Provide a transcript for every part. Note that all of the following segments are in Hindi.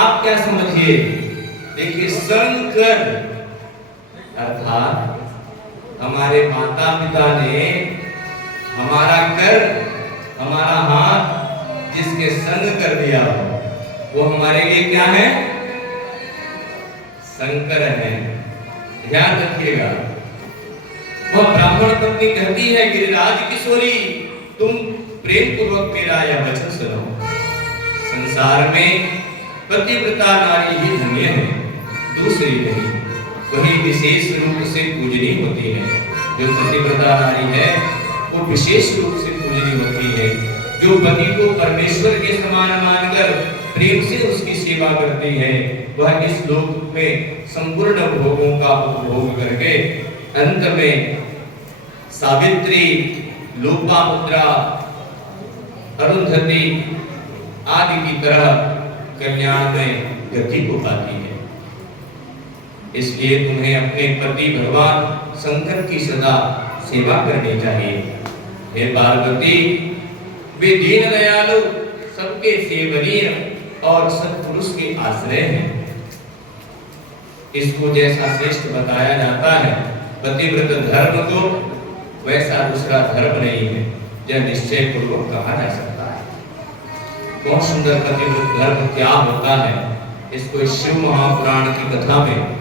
आप क्या समझिए। देखिए संकर अर्थात हमारे माता पिता ने हमारा कर, हमारा हाथ जिसके संग कर दिया वो हमारे लिए क्या है? संकर है। ध्यान रखिएगा। वह ब्राह्मण पत्नी कहती है, गिरिराज किशोरी तुम प्रेम पूर्वक मेरा यह वचन सुनो। संसार में पतिव्रता नारी ही धन्य है, दूसरी नहीं। वही विशेष रूप से पूजनी होती है। जो पतिव्रता नारी है वो विशेष रूप से पूजनी होती है। जो पति को परमेश्वर के समान मानकर प्रेम से उसकी सेवा करती है, वह इस लोक में संपूर्ण भोगों का उपभोग करके अंत में सावित्री, लोपामुद्रा, अरुंधति आदि की तरह कल्याण में गति को पाती है। इसलिए तुम्हें अपने पति भगवान शंकर की सदा सेवा करनी चाहिए। हे पार्वती, वे दीन दयालु, सबके सेवनीय और सत्पुरुष के आश्रय हैं। इसको जैसा श्रेष्ठ बताया जाता है पतिव्रत धर्म को, वैसा दूसरा धर्म नहीं है, यह निश्चय पूर्वक कहा जा सकता है। बहुत सुंदर पतिव्रत धर्म क्या होता है, इसको शिव महापुराण की कथा में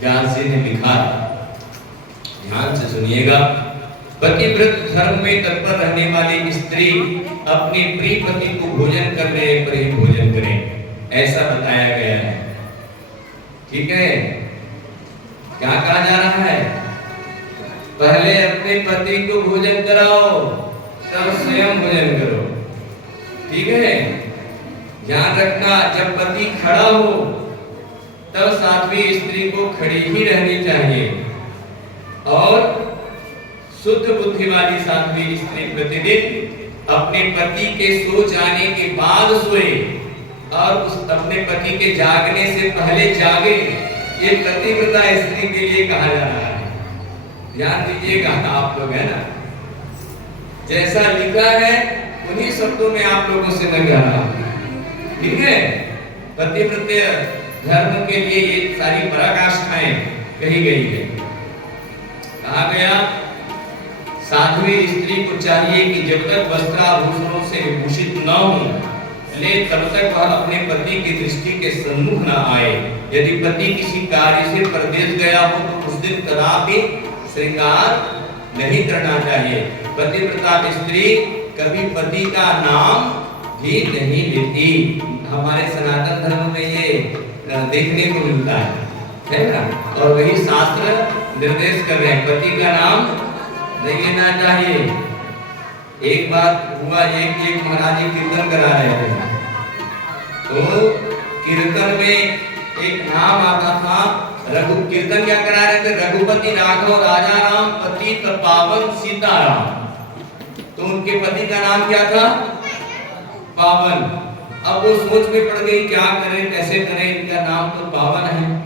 व्यास जी ने लिखा। ध्यान से सुनिएगा। पतिव्रत धर्म में तत्पर रहने वाली स्त्री अपने प्रिय पति को भोजन करने पर ही भोजन करे, ऐसा बताया गया है। ठीक है, क्या कहा जा रहा है? पहले अपने पति को भोजन कराओ, तब स्वयं भोजन करो। ठीक है, ध्यान रखना, जब पति खड़ा हो तब साध्वी स्त्री को खड़ी ही रहनी चाहिए। और शुद्ध बुद्धि वाली साध्वी स्त्री प्रतिदिन अपने पति के सो जाने के बाद सोए और उस अपने पति के जागने से पहले जागे। ये पतिव्रता स्त्री के लिए कहा जा रहा है। ध्यान दीजिएगा आप लोग, है ना? जैसा लिखा है उन्हीं शब्दों में आप लोगों से मैं कह रहा हूं। ठीक है, पतिव्रत धर्म के लिए ये सारी पराकाष्ठाएं कही गई है। कहा गया साध्वी स्त्री को चाहिए कि जब तक वस्त्राभूषणों से विभूषित न हो ले, तब तक वह अपने पति की दृष्टि के सम्मुख न आए। यदि पति किसी कार्य से परदेश गया हो तो उस दिन कदापि श्रृंगार नहीं करना चाहिए। पतिव्रता स्त्री कभी पति का नाम भी नहीं लेती। हमारे सनातन धर्म में ये देखने को मिलता है ना? और वही शास्त्र निर्देश कर रहे हैं, पति का नाम नहीं लेना चाहिए। एक बात हुआ ये कि एक महाराज जी कीर्तन करा रहे थे, तो कीर्तन में एक नाम आता था रघु। कीर्तन क्या करा रहे थे? रघुपति राघव राजा राम पतित पावन सीताराम। तो उनके पति का नाम क्या था? पावन। अब वो सोच में पड़ गई, क्या करें, कैसे करें, इनका नाम तो पावन है,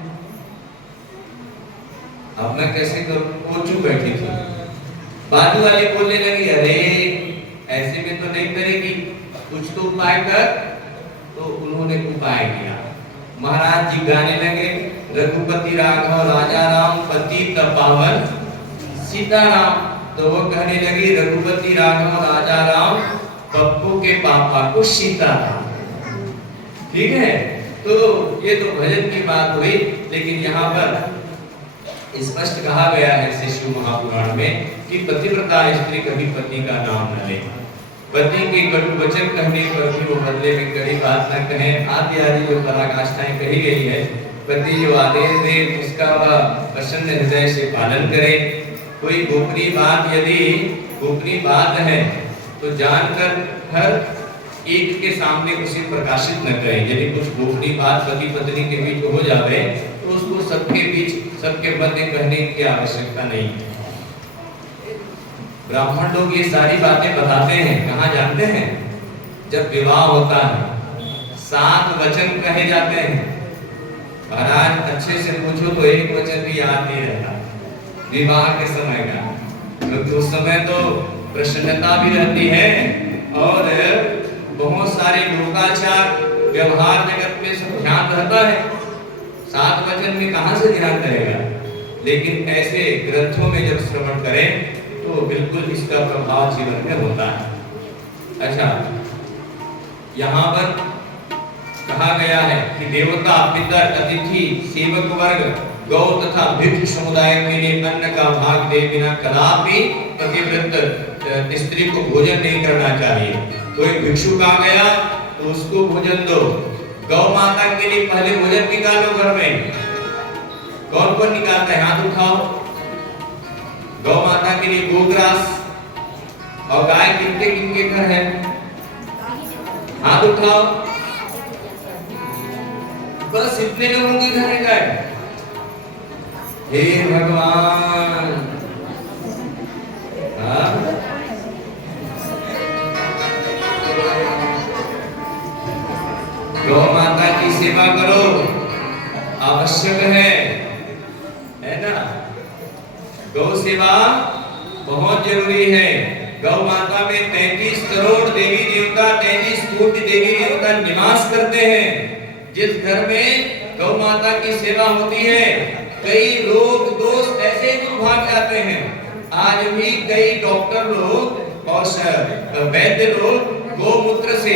अब मैं कैसे करूं? वो चुप बैठी थी। बाजू वाले बोलने लगी, अरे ऐसे में तो नहीं करेगी, कुछ तो उपाय कर। तो उन्होंने उपाय किया। महाराज जी गाने लगे, रघुपति राघव राजा राम पतित पावन सीताराम। तो वो कहने लगी, रघुपति राघव राजा राम पप्पू के पापा को सीताराम। ठीक है, तो ये तो भजन की बात हुई, लेकिन यहाँ पर स्पष्ट कहा गया है शिव महापुराण में कि पतिव्रता स्त्री कभी पति का नाम न ले। पति के कटु वचन कहने पर भी वो बदले में कड़ी बात न कहे। आदि आदि जो पराकाष्ठाएं कही गई है, पति जो आदेश दे उसका वह प्रसन्न हृदय से पालन करे। कोई गोपनीय बात यदि गोपनीय बात है तो जानकर हर एक के सामने उसे प्रकाशित न करें। यदि कुछ गोपनीय बात पति पत्नी के बीच हो जावे तो उसको सबके बीच, सबके मध्य कहने की आवश्यकता नहीं। ब्राह्मण लोग ये सारी बातें बताते हैं, कहाँ जानते हैं? जब विवाह होता है 7 वचन कहे जाते हैं। महाराज अच्छे से पूछो तो एक वचन भी याद नहीं रहता विवाह के समय का, क्योंकि उस समय तो प्रसन्नता भी रहती है और बहुत सारे लोकाचार व्यवहार जगत में सब ध्यान रहता है, 7 वचन में कहां से ध्यान रहेगा। लेकिन ऐसे ग्रंथों में जब श्रवण करें तो बिल्कुल इसका प्रभाव जीवन में होता है। अच्छा, यहाँ पर कहा गया है कि देवता, पितर, अतिथि, सेवक वर्ग, गौ तथा भिक्षु समुदाय के लिए अन्न का भाग दे बिना कदापि पतिव्रत स्त्री को भोजन नहीं करना चाहिए। कोई भिक्षु आ गया तो उसको भोजन दो। गौ माता के लिए पहले भोजन निकालो घर में। कौन कौन निकालता है, हाथ उठाओ। गौ माता के लिए गोग्रास। और गाय किनके किनके घर है, हाथ उठाओ। बस इतने लोगों के घर है गाय। हे भगवान, गौ माता की सेवा करो, आवश्यक है ना। गौ सेवा बहुत जरूरी है। गौ माता में 33 करोड़ देवी देवता, 33 कोटि देवी देवता निवास करते हैं। जिस घर में गौ माता की सेवा होती है, कई रोग दोष ऐसे दूर भाग जाते हैं। आज भी कई डॉक्टर लोग और वैद्य लोग गोमूत्र से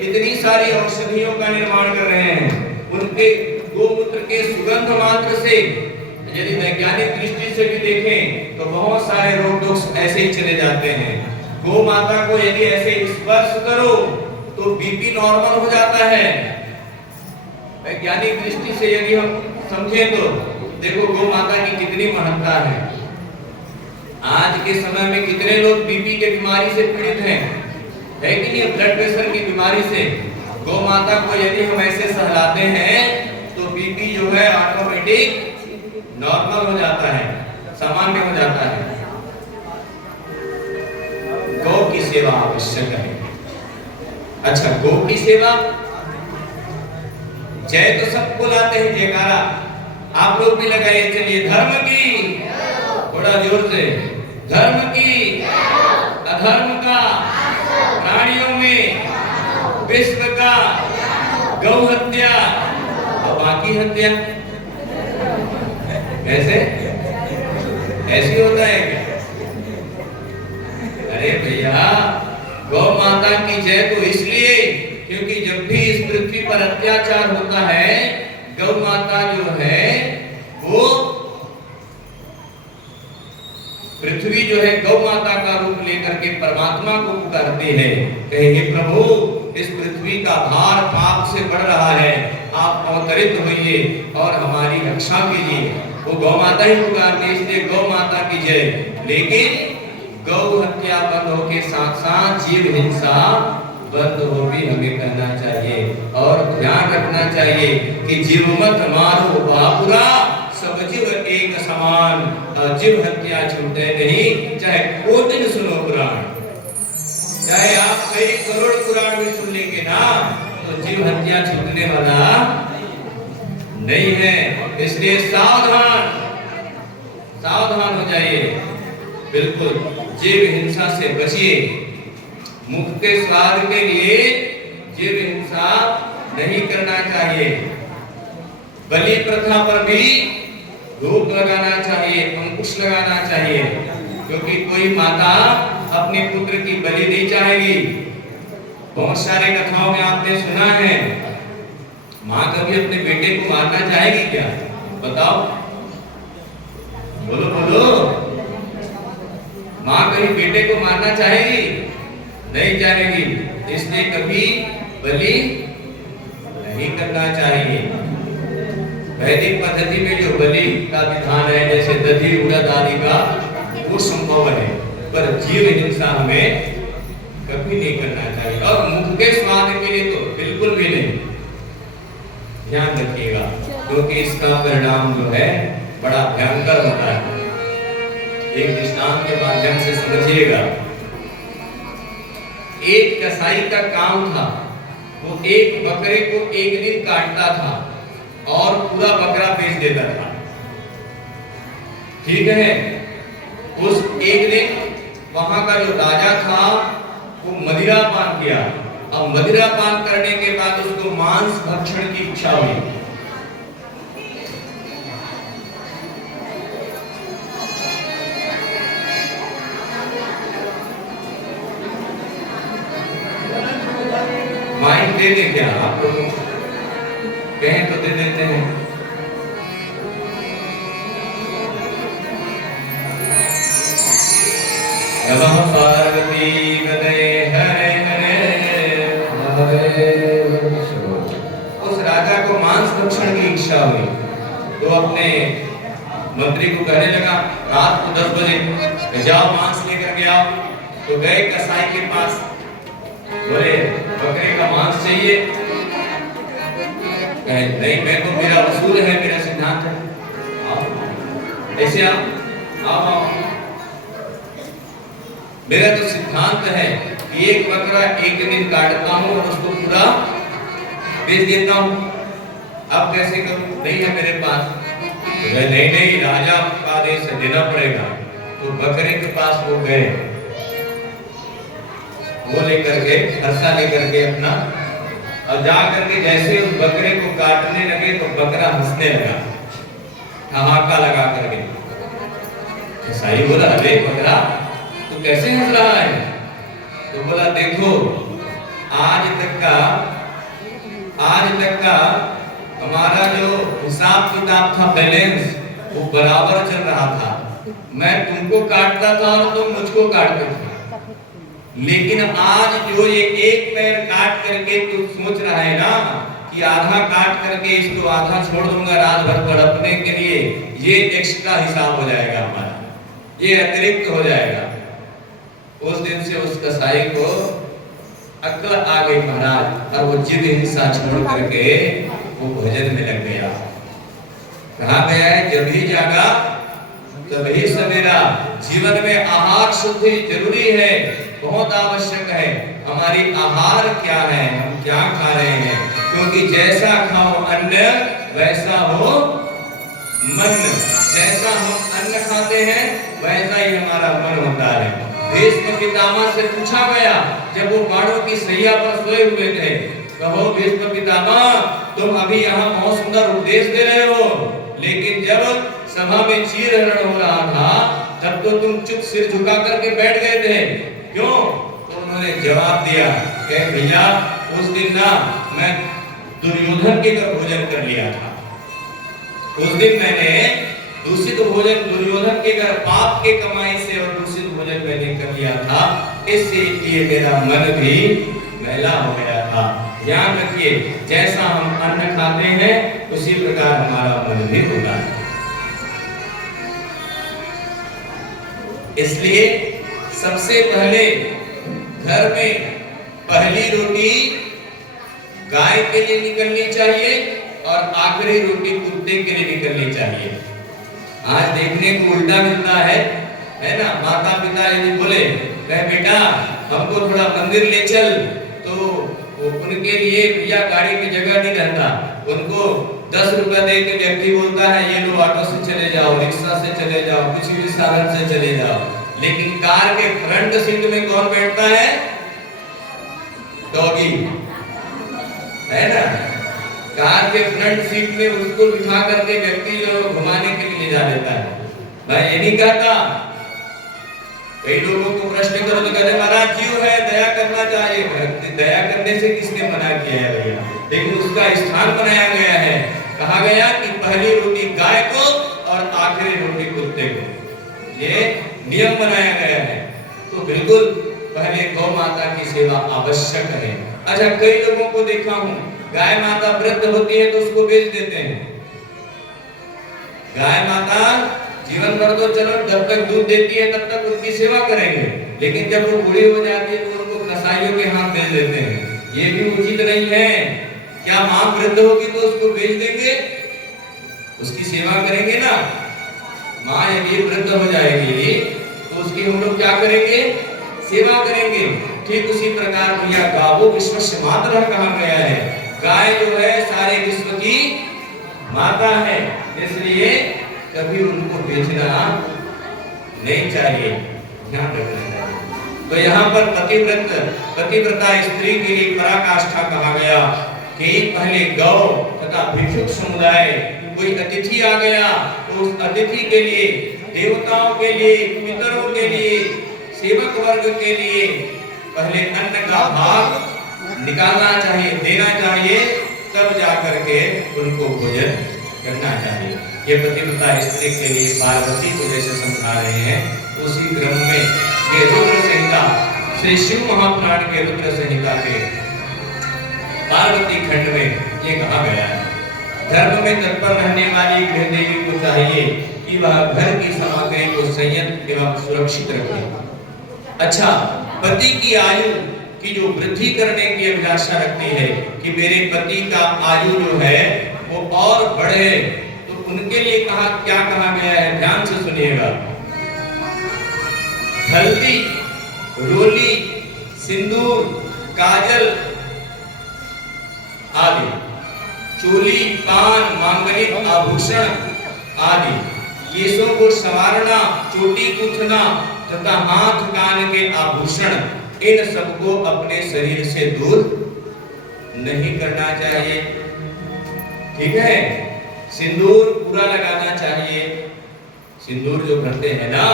इतनी सारी औषधियों का निर्माण कर रहे हैं। उनके गोमूत्र के सुगंध मात्र से यदि वैज्ञानिक दृष्टि से भी देखें तो बहुत सारे रोग दोष ऐसे ही चले जाते हैं। गौ माता को यदि ऐसे स्पर्श करो तो बीपी नॉर्मल हो जाता है। वैज्ञानिक दृष्टि से यदि हम समझें तो देखो गौ माता की कितनी महत्ता है। आज के समय में कितने लोग बीपी के बीमारी से पीड़ित हैं, है कि नहीं, ब्लड प्रेशर की बीमारी से। गौ माता को यदि हम ऐसे सहलाते हैं तो बीपी जो है ऑटोमेटिक नॉर्मल हो जाता है, सामान्य हो जाता है। गौ की सेवा आवश्यक है। अच्छा, गौ की सेवा, जय तो सबको लाते हैं जयकारा, आप लोग भी लगाइए। चलिए, धर्म की, थोड़ा जोर से, धर्म की, अधर्म का, प्राणियों में, विश्व का, गौ हत्या और बाकी हत्या। कैसे ऐसी होता है क्या? अरे भैया, गौ माता की जय तो इसलिए क्योंकि जब भी इस पृथ्वी पर अत्याचार होता है, गौ माता जो है वो पृथ्वी जो है गौ माता का रूप लेकर के परमात्मा को पुकारती है। कहे, हे प्रभु, इस पृथ्वी का भार पाप से बढ़ रहा है, आप अवतरित होइए और हमारी रक्षा कीजिए। वो गौ माता ही पुकारती, इसलिए गौ माता की जय। लेकिन गौ हत्या बंद हो के साथ साथ जीव हिंसा बंद हो भी हमें कहना चाहिए और ध्यान रखना चाहिए कि जीव मत मारो बापुरा, सब जीव एक समान, जीव हत्या छूटे नहीं, चाहे कोटिन सुनो पुराण। चाहे आप कई करोड़ पुराण भी सुन लेंगे ना, तो जीव हत्या छूटने वाला नहीं है। इसलिए सावधान, सावधान हो जाइए, बिल्कुल जीव हिंसा से बचिए। मुख के स्वाद के लिए जीव हिंसा नहीं करना चाहिए। बलि प्रथा पर भी रोक लगाना चाहिए, अंकुश लगाना चाहिए, क्योंकि कोई माता अपने पुत्र की बलि नहीं चाहेगी। बहुत सारे कथाओं में आपने सुना है, माँ कभी अपने बेटे को मारना चाहेगी क्या? बताओ, बोलो बोलो। माँ कभी बेटे को मारना चाहेगी? नहीं चाहेगी। इसलिए कभी बलि नहीं करना चाहिए। वैदिक पद्धति में जो बलि का विधान है, जैसे दधि उड़द आदि का, वो संभव है, पर जीव हिंसा हमें कभी नहीं करना चाहिए। और मुख के स्वाद के लिए तो बिल्कुल भी नहीं। ध्यान रखिएगा, क्योंकि इसका परिणाम जो है बड़ा भयंकर होता है। एक दृष्टांत के माध्यम से समझिएगा। एक कसाई का काम था, वो एक बकरे को एक दिन काटता था और पूरा बकरा बेच देता था। ठीक है, उस एक दिन वहां का जो राजा था वो मदिरा पान किया। अब मदिरा पान करने के बाद उसको मांस मांस भक्षण की इच्छा हुई। माइक दे दे क्या आप लोगों को? कहें तो दे देते हैं। नमः पार्वती पतये हरे हरे हरे। उस राजा को मांस भक्षण की इच्छा हुई तो अपने मंत्री को कहने लगा, रात को 10 बजे जाओ मांस लेकर के आओ। तो गए कसाई के पास, बोले बकरे का मांस चाहिए? नहीं, मैं तो, मेरा उसूल है, मेरा सिद्धांत है। आओ ऐसे आओ। मेरा तो सिद्धांत है कि एक बकरा एक दिन काटता हूं और उसको पूरा बेच देता हूं। अब कैसे करूं? नहीं है मेरे पास। तो नहीं, राजा का आदेश देना पड़ेगा। तो बकरे के पास वो गए, वो लेकर के फरसा लेकर के अपना, और जा करके जैसे उस बकरे को काटने लगे तो बकरा हंसने लगा, ठहाका लगा करके। कसाई बोला, अरे बकरा तू कैसे हंस रहा है? तो बोला, देखो आज तक का हमारा जो हिसाब किताब था, बैलेंस, वो बराबर चल रहा था। मैं तुमको काटता था और तुम मुझको काटते थे, लेकिन आज जो ये एक पैर काट करके तू सोच रहा है ना कि आधा काट करके इसको आधा छोड़ दूंगा रात भर तड़पने के लिए, ये एक्स्ट्रा हिसाब हो जाएगा हमारा, ये अतिरिक्त हो जाएगा। उस दिन से उस कसाई को अक्ल आ गई महाराज, और वो जिद हिंसा छोड़ करके वो भजन में लग गया। कहा गया है, जब ही जागा तभी सवेरा। जीवन में आहार शुद्धि जरूरी है, बहुत आवश्यक है। हमारी आहार क्या है, हम क्या खा रहे हैं, क्योंकि जैसा खाओ अन्न वैसा हो मन। जैसा हम अन्न खाते हैं वैसा ही हमारा मन होता है। भीष्म पितामह से पूछा गया, जब वो बाणों की सैया पर सोए हुए थे, कहो भीष्म पितामह, तुम अभी यहाँ बहुत सुंदर उपदेश दे रहे हो, लेकिन जब सभा में चीरहरण हो रहा था तब तो तुम चुप सिर झुका करके बैठ गए थे, क्यों? तो उन्होंने जवाब दिया कि भैया उस दिन ना मैं दुर्योधन के घर भोजन कर लिया था। उस दिन मैंने दूषित भोजन दुर्योधन के घर पाप के कमाई से और दूषित भोजन मैंने कर लिया था, इसलिए मेरा मन भी मैला हो गया था। ध्यान रखिए, जैसा हम अन्न खाते हैं उसी प्रकार हमारा मन भी होता है। इसलिए सबसे पहले घर में पहली रोटी गाय के लिए निकलनी चाहिए और आखिरी रोटी कुत्ते के लिए निकलनी चाहिए। आज देखने को उल्टा मिलता है ना। माता पिता यदि बोले, कहे बेटा हमको थोड़ा मंदिर ले चल, तो उनके लिए भैया गाड़ी की जगह नहीं रहता, उनको 10 रुपया दे के व्यक्ति बोलता है ये लो ऑटो से चले जाओ, रिक्शा से चले जाओ, किसी भी साधन से चले जाओ। लेकिन कार के फ्रंट सीट में कौन बैठता है? डॉगी, है ना। कार के फ्रंट सीट में उसको बिठा करके व्यक्ति जो घुमाने के लिए जा देता है। मैं ये नहीं कहता, कई लोगों को प्रश्न करो तो कहते महाराज जीव है, दया करना चाहिए। दया करने से किसने मना किया है भैया? लेकिन उसका स्थान बनाया गया है। कहा गया कि पहली रोटी गाय को और आखिरी रोटी कुत्ते को, ये नियम बनाया गया है। तो बिल्कुल पहले गौ माता की सेवा आवश्यक है। अच्छा, कई लोगों को देखा हूँ, गाय माता वृद्ध होती है तो उसको बेच देते हैं। गाय माता जीवन भर तो चलो जब तक दूध देती है तब तक उसकी सेवा करेंगे, लेकिन जब वो बूढ़ी हो जाती है तो उनको कसाईयों के हाथ बेच देते हैं। ये भी उचित नहीं है। क्या माँ वृद्ध होगी तो उसको बेच देंगे? उसकी सेवा करेंगे ना। माँ यदि वृद्ध हो जाएगी तो उसकी हम लोग क्या करेंगे? सेवा करेंगे। ठीक उसी प्रकार भैया गावो विश्वस्य मातरः कहा गया है। गाय जो है सारे विश्व की माता है, इसलिए कभी उनको बेचना नहीं चाहिए, ध्यान रखना चाहिए। तो यहाँ पर पतिव्रता स्त्री के लिए पराकाष्ठा कहा गया। कि पहले गौ तथा भिक्षुक समुदाय, कोई अतिथि आ गया तो उस अतिथि के लिए, देवताओं के लिए, पितरों के लिए, सेवक वर्ग के लिए पहले अन्न का भाग निकालना चाहिए, देना चाहिए, तब जाकर के उनको भोजन करना चाहिए। ये पतिव्रता स्त्री के लिए पार्वती को जैसे समझा रहे हैं, उसी क्रम में ये रुद्र संहिता, श्री शिव महापुराण के रुद्र संहिता के पार्वती खंड में ये कहा गया है। धर्म में तत्पर रहने वाली गृह देवी को चाहिए कि वह घर की सामग्री को संयत एवं सुरक्षित रखे। अच्छा, पति की आयु की जो वृद्धि करने की अभिलाषा रखती है कि मेरे पति का आयु जो है वो और बढ़े, तो उनके लिए क्या कहा गया है, ध्यान से सुनिएगा। हल्दी, रोली, सिंदूर, काजल आदि, चोली, पान, मांगलिक आभूषण आदि, केशों को संवारना, चोटी गूंथना तथा हाथ कान के आभूषण, इन सबको अपने शरीर से दूर नहीं करना चाहिए। ठीक है, सिंदूर पूरा लगाना चाहिए, सिंदूर जो भरते हैं ना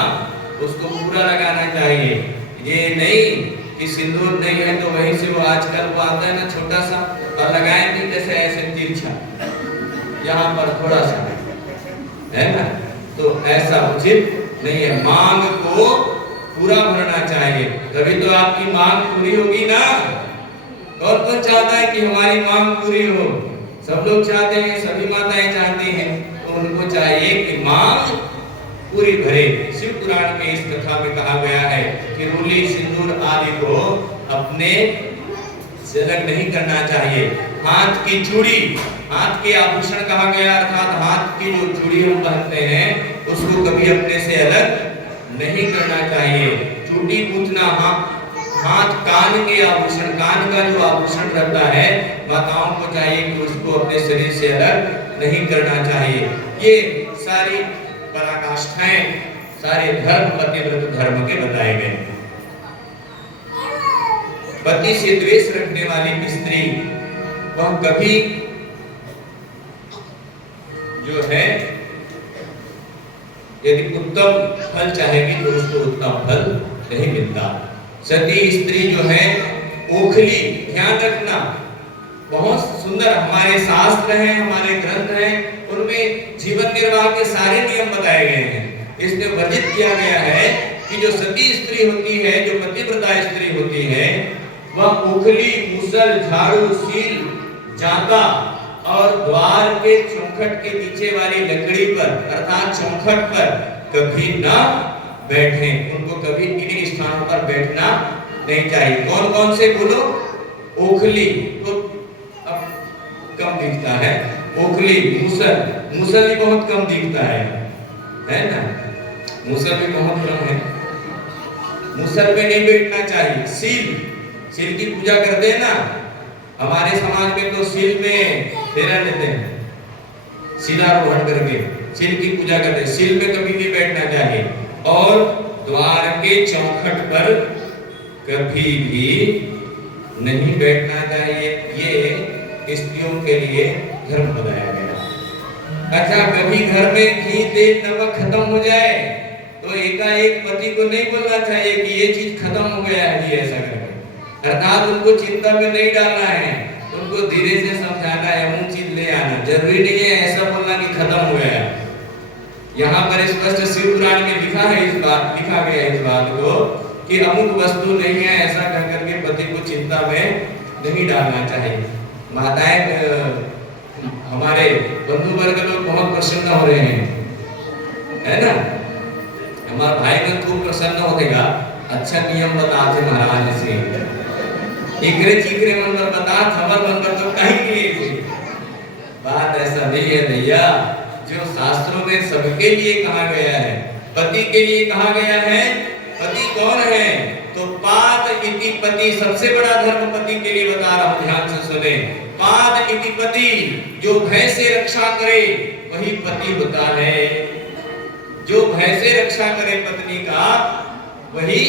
उसको पूरा लगाना चाहिए। ये नहीं कि सिंदूर नहीं है तो वहीं से वो आजकल वो आता है ना छोटा सा और लगाए नहीं, जैसे ऐसे तिरछा यहाँ पर थोड़ा सा है ना, तो ऐसा उचित नहीं है। मांग को पूरा भरना चाहिए, तभी तो आपकी मांग पूरी होगी ना। कौन कौन चाहता है कि हमारी मांग पूरी हो? सब लोग चाहते हैं, सभी माताएं चाहती हैं, तो उनको चाहिए कि मांग पूरी भरे। शिव पुराण के इस कथा में कहा गया है कि रोली, सिंदूर आदि को अपने से अलग नहीं करना चाहिए। हाथ की चूड़ी, हाथ के आभूषण कहा गया, अर्थात हाथ की जो चूड़ी हम पहनते हैं उसको कभी अपने से अलग नहीं करना चाहिए। चूड़ी गूंथना, हाथ कान के आभूषण, कान का जो आभूषण रहता है, माताओं को चाहिए कि उसको अपने शरीर से अलग नहीं करना चाहिए। ये सारी पराकाष्ठाएं सारे धर्म, पतिव्रत धर्म के बताए गए। पति से द्वेष रखने वाली स्त्री वह कभी जो है यदि उत्तम फल चाहेगी तो उसको उत्तम फल नहीं मिलता। सती स्त्री जो है ओखली, ध्यान रखना, बहुत सुंदर हमारे शास्त्र हैं, हमारे ग्रंथ हैं, उनमें जीवन निर्वाह के सारे नियम बताए गए हैं। इसमें वर्णित किया गया है कि जो सती स्त्री होती है, जो पतिव्रता स्त्री होती है, वह ओखली, मुसल, झाड़ू, सील, जाता और द्वार के चौखट के नीचे वाली लकड़ी पर अर्थात चौखट पर कभी ना बैठे। उनको कभी इन स्थानों पर बैठना नहीं चाहिए। कौन कौन से बोलो? ओखली तो अब कम दिखता है, ओखली, मुसल, मुसल भी बहुत कम दिखता है ना, मुसल भी बहुत कम है, मुसल पे नहीं बैठना चाहिए। सील, सील की पूजा करते हैं ना, हमारे समाज में तो सील में फेरा लेते हैं, सीधारोहण करके सील की पूजा करते हैं। सील में कभी नहीं बैठना चाहिए और द्वार के चौखट पर कभी भी नहीं बैठना चाहिए। ये स्त्रियों के लिए धर्म बताया गया। अच्छा, कभी घर में घी, तेल, नमक खत्म हो जाए तो एकाएक पति को नहीं बोलना चाहिए कि ये चीज खत्म हो गया है जी, ऐसा करके। अर्थात उनको चिंता में नहीं डालना है, उनको धीरे से समझाना है, वो चीज ले आना। जरूरी नहीं है ऐसा बोलना कि खत्म हो गया है। यहाँ पर स्पष्ट शिव पुराण में लिखा गया है इस बात को कि अमुक वस्तु नहीं है, ऐसा कह करके पति को चिंता में नहीं डालना चाहिए। माताएं, हमारे बंधु वर्ग लोग बहुत प्रसन्न हो रहे हैं, है ना, हमारा भाई बहन खूब प्रसन्न होगा। अच्छा नियम बताते महाराज से, इकरे चिकरे मन पर बता, खबर मन पर तो कहीं नहीं। बात ऐसा नहीं है भैया, जो शास्त्रों में सबके लिए कहा गया है, पति के लिए कहा गया है। पति कौन है? तो पाद इति पति, सबसे बड़ा धर्म पति के लिए बता रहा हूं, ध्यान से सुने। पाद इति पति, जो भय से रक्षा करे वही पति होता है। जो भय से रक्षा करे पत्नी का वही